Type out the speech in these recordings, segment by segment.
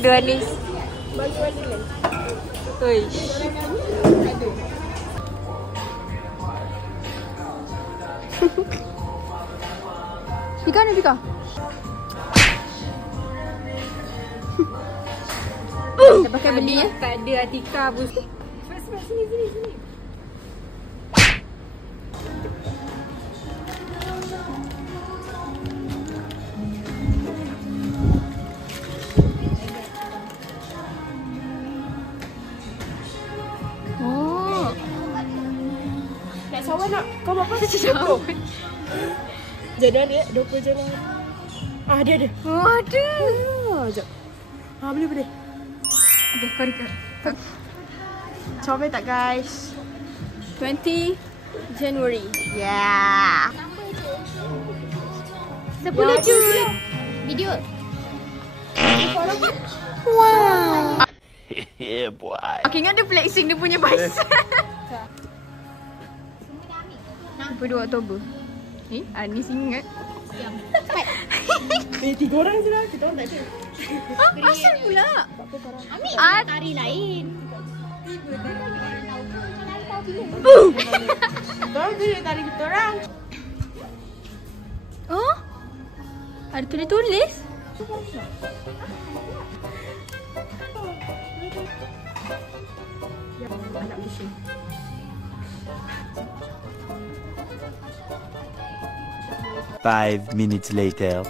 tu Anis. Uish. Pika ni Pika. Kita pakai beli ya. Tak ada Atika bus. Sini. Oh. Nak cawan nak? Kau berapa? Cawan. Jalan dia, 20 jalan. Ah, dia ada. Oh, ada. Sekejap. Ah, boleh. Okay, kau record. Cawan tak guys? 20 January. Yeah. 10 Jun. Video. Wow. Yeah, boy. Okay, ingat dia flexing dia punya bicep. 22 Oktober. Anis ingat. Tiga orang je lah. Kita orang tak ada. Asal pula? Ambil tari lain. Kau tu dia tarik kita orang. Oh? Ada tulis-tulis? Anak pusing. Five minutes later.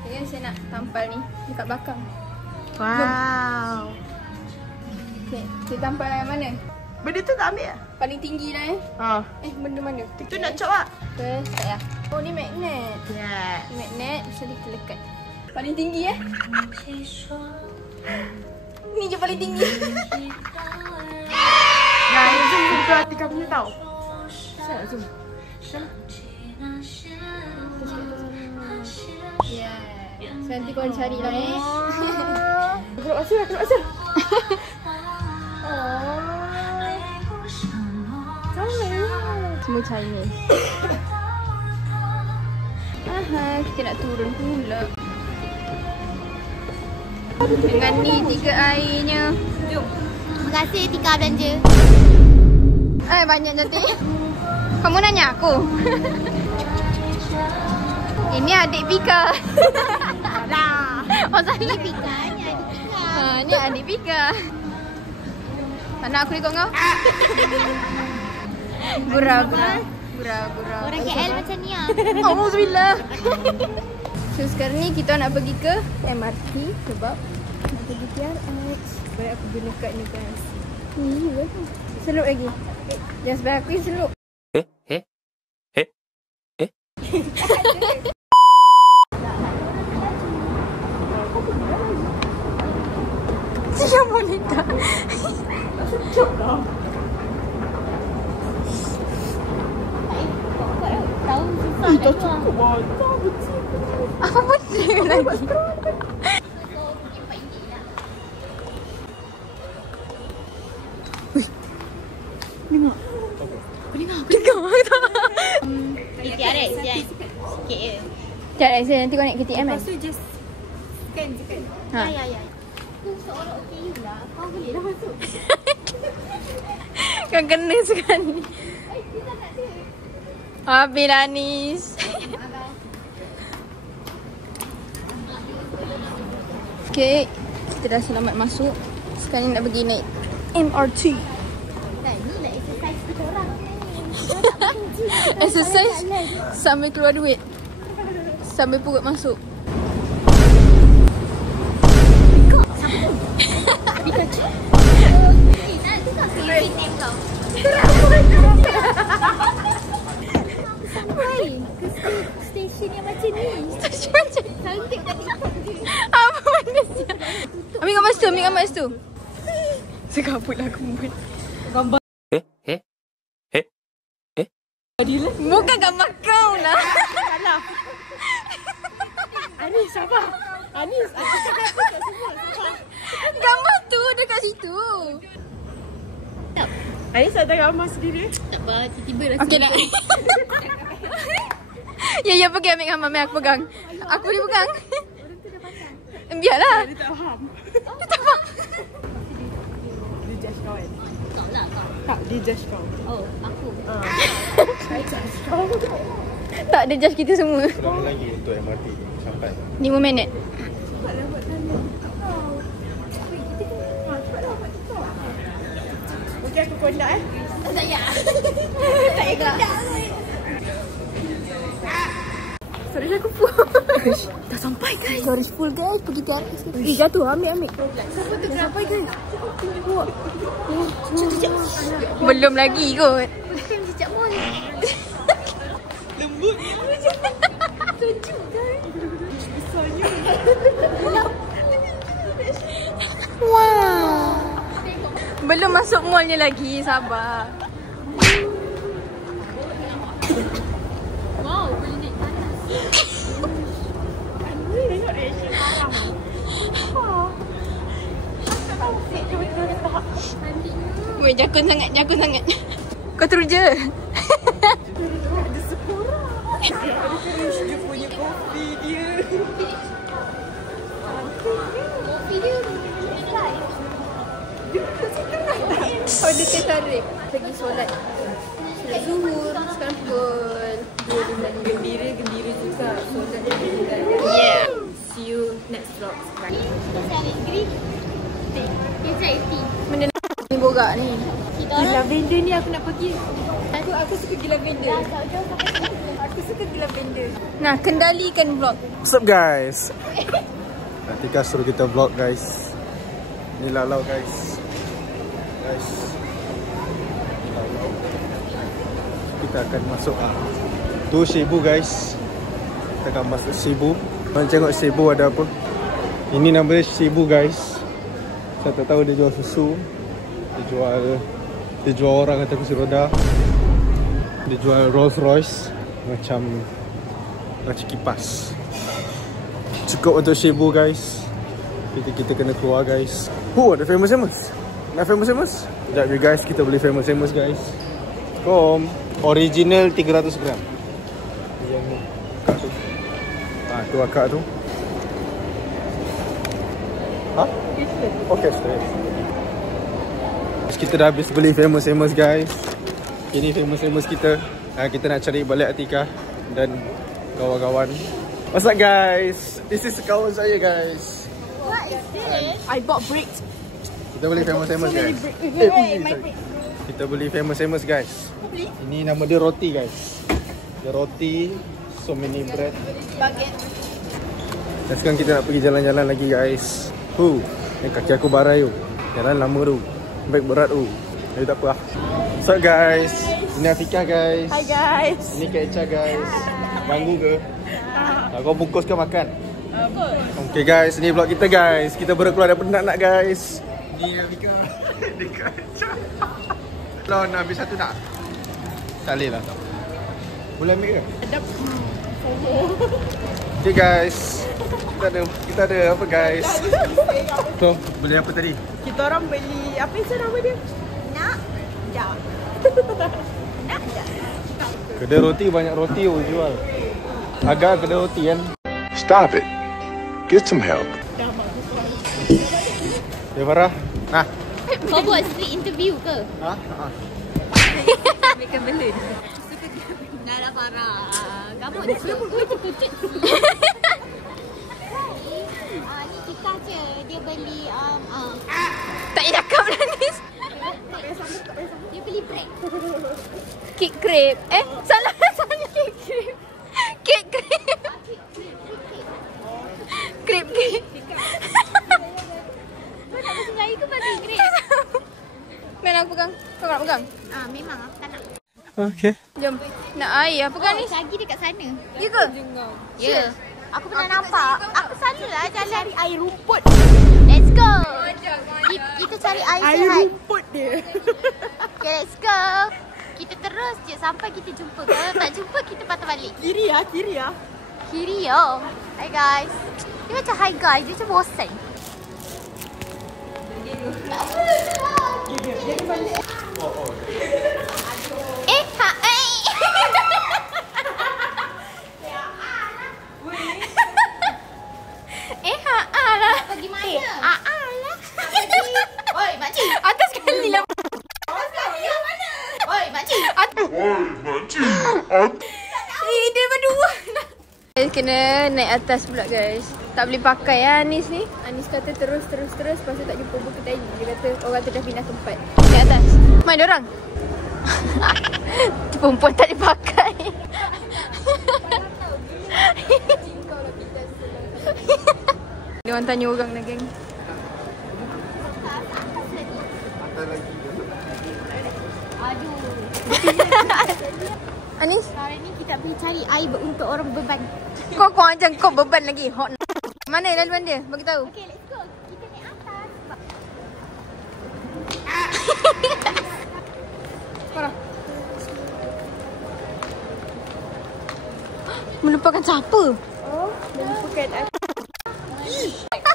Okay, saya nak tampal ni dekat belakang. Wow. Okay, kita tampal yang mana? Benda tu tak ambil lah? Paling tinggi lah benda mana? Itu nak cop lah? Tak payah. Oh, ni magnet. Yeah. Ni magnet, so dia terlekat. Paling tinggi Ni je paling tinggi. Nah, ini zoom ke Atika punya tau. Saya nak zoom. Yeah. So nanti korang cari lah Keluar asal. Semua Chinese. Aha, kita nak turun pula. Dengan ni 3 airnya. Jom. Terima kasih Tika belanja. Banyak cantik. Kamu nanya aku. Ini adik Pika. Salah. Oh, salah. Pika ni adik Tika. Ni adik Pika. Tak nak aku ikut kau? Gurau. Orang KL macam ni lah. Alhamdulillah. So sekarang ni kita nak pergi ke MRT sebab nak pergi TRX. Baik aku guna kad ni guys. Selup lagi. Jangan sebelah aku yang selup. Siapa wanita? Tahu susah Tak cukup lah. Tak betul. Apa benda lagi? Dengar. TRX je. Sikit je. TRX je, nanti kau naik KTM kan? Lepas tu just scan je kan? Ya. Tu seorang OKU lah. Kau boleh dah masuk. Kau kena sekali. Kita tak ada. Habis dah Anis. Okay, kita dah selamat masuk. Sekarang nak pergi naik MRT. Dan ni lah exercise kita orang. Exercise sambil keluar duit. Sambil perut masuk. Pikachu. Nak tukar ke name kau? Sampai ke stesen yang macam ni. Stesen macam ni. Cantik kat TikTok je. Apa benda siap? Ambil gambar situ, Sekaput lah aku buat. Gambar. Adila. Bukan gambar kau lah. Salah. Anis, sabar. Anis, aku cakap apa kat semua. Sabar. Gambar tu dekat situ. Anis ada gambar sendiri. Tak apa, tiba-tiba rasa. Okey, dah. Ya, pergi ambil gambar. Mami aku pegang. Aku boleh pegang. Biarlah. Dia tak faham. Dia tak faham. Dia judge kau kan? Kau lah kau. Tak, dia judge kau. Oh, aku. Saya judge kau. Tak, dia judge kita semua. Berapa lagi untuk MRT sampai? 5 minit. Okey, aku kondak Tak payah. Tak payah kondak. Sorry, aku full. Dah sampai guys. Sorry full guys. Pergi tiara. Jatuh, ambil. Siapa tu sampai guys? Belum lagi kot. Bukan jejak mall. Lembut. Sejuk guys. Besarnya. Wow. Belum masuk mallnya lagi. Sabar. Wow, boleh naik ke atas. Tengok reaction haram. Weh, jakun sangat. Kau terus je. Ada seorang. Dia punya kopi dia. Kopi dia. Oh, dia tertarik. Pergi solat. Solat zuhur. Sekarang pukul 2.15. Gembira juga. Solat dia. Yeah. See you next vlog. Kita cari green. Dia cari tea. Benda ni borak ni. Kita Gila orang. lavender ni aku nak pergi. Aku suka gila lavender. Jom sampai sini. Aku suka gila lavender. Nah, kendalikan vlog. What's up guys? Tika suruh kita vlog guys. Ni lalau guys. Guys. Lalau. Kita akan masuk tu Cebu guys. Kita akan masuk Cebu. Korang tengok Cebu ada apa? Ini nama dia Cebu guys. Saya tak tahu dia jual susu. Dia jual orang atas kursi roda. Dia jual Rolls Royce macam kipas. Cukup untuk Cebu guys. Kita kena keluar guys. Ada famous. Nak famous? Sekejap je guys, kita beli famous guys. Kom. Original 300 gram. Yang ni. Akak tu. Tu akak tu. Okay, straight. Kita dah habis beli famous guys. Ini famous kita. Kita nak cari balik Atika dan kawan-kawan. What's up guys? This is kawan saya guys. What is this? I bought bricks. Kita beli famous guys. Sorry. Kita beli famous guys. Ini nama dia roti guys. Dia roti, so many bread. Baguette. Dan sekarang kita nak pergi jalan-jalan lagi guys. Kaki aku barai tu. Jalan lama tu. Baik berat tu. Tapi tak apa lah. So guys, ini Atika guys. Hi guys. Ini Kak Echa guys. Ganggu ke? Kau bungkus ke makan? Okay guys, ni vlog kita guys. Kita baru keluar daripada nak guys. Ni Atika. Dekat Echa. Kalau nak ambil satu tak? Tak boleh lah. Boleh ambil ke? Sedap. Okay guys. Kita ada apa guys? So, beli apa tadi? Kita orang beli apa itu nama dia? Nak? Jap. Kedai roti banyak roti jual. Agak kedai roti kan. Stop it. Get some help. Ya Farah. Nah. Kau buat street interview ke? Ha? Ambilkan belun. Dah lah Farah. Gamut je. Kau cepet-cepet. Ni kita je. Dia beli Tak payah cakap dah ni. dia beli bread. Cake crepe. Salah cake crepe. Cake crepe. Crepe. Kau nak bahasa Melayu ke bahasa Inggeris? Mana aku pegang? Kau nak pegang? Memang aku tak nak. Okay. Jom. Nak air. Pegang ni. Lagi dekat sana. Ya ke? Ya. Aku pernah nampak. Aku selalulah jalan air rumput. Let's go. Kita cari air Air sehat. rumput dia. Okay, let's go. Kita terus je sampai kita jumpa. Kalau tak jumpa, kita patah balik. Kiri ya. Kiri yo. Hi guys. Dia macam hi guys. Dia macam bosan. Pergi mana? Lah. Oi, makcik. Atas sekali lah. Mana? Oi, makcik. Dia berdua. Guys, kena naik atas pula guys. Tak boleh pakai Anis ni. Anis kata terus. Lepas tu tak jumpa buku tadi. Dia kata orang tu dah pindah tempat. Naik atas. Mana orang? Perempuan tak dipakai. Dia orang tanya orang dah geng. Aduh. Anis, Hari ni kita pergi cari air untuk orang beban. kau ajar kau beban lagi. Hot. Mana laluan dia? Bagi tahu. Okay, let's go. Kita naik atas. Melupakan siapa? Melupakan aku.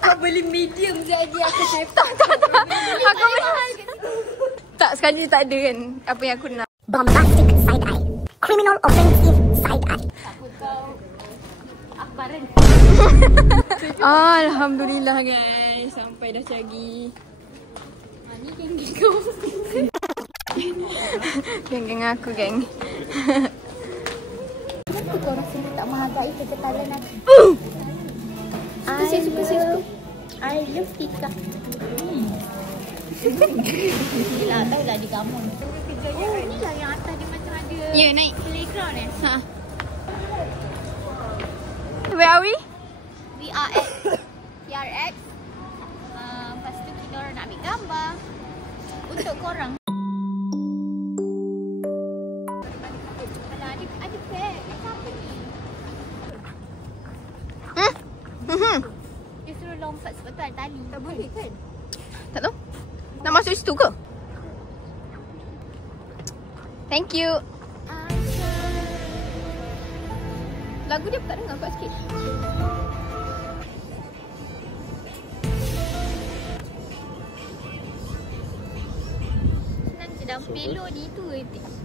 Kau beli medium saja aku Tak. Aku tak, sekali tak ada kan apa yang aku nak. Bombastic side eye. Criminal offensive side eye. Aku tahu akbaran. Alhamdulillah guys, sampai dah cari. Ni geng kau. Geng aku geng. Kenapa kau rasa tak menghargai kegetaran aku? Suka. I love Tika. Yelah, tahulah di kampung. Oh, ni lah yang atas dia macam ada. Ya, naik. Playground Ha. Where are we? We are at TRX. Lepas tu kita orang nak ambil gambar untuk korang. Ada bag. Siapa ni? Dia suruh lompat sebab tu ada tali. Tak boleh kan? Tak tahu. Nak masuk situ ke? Thank you. Lagu dia tak dengar kuat sikit. Senang je dalam pelo ni tu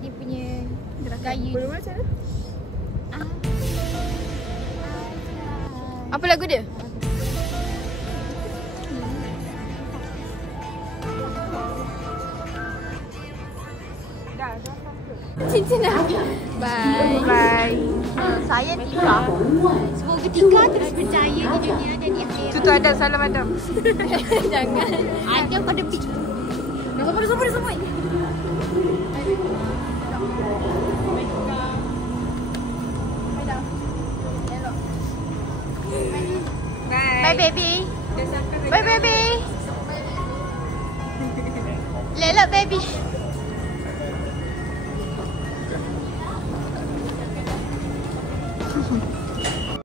dia punya gaya. Boleh macam mana? Apa lagu dia? Cincin dah. Bye. Saya Tika. Semoga Tika terus berjaya di dunia dan di akhirat. Tutu ada salam Adam. Jangan. Ada pada beach. Semua. Bye baby. Bye baby. Lelok baby.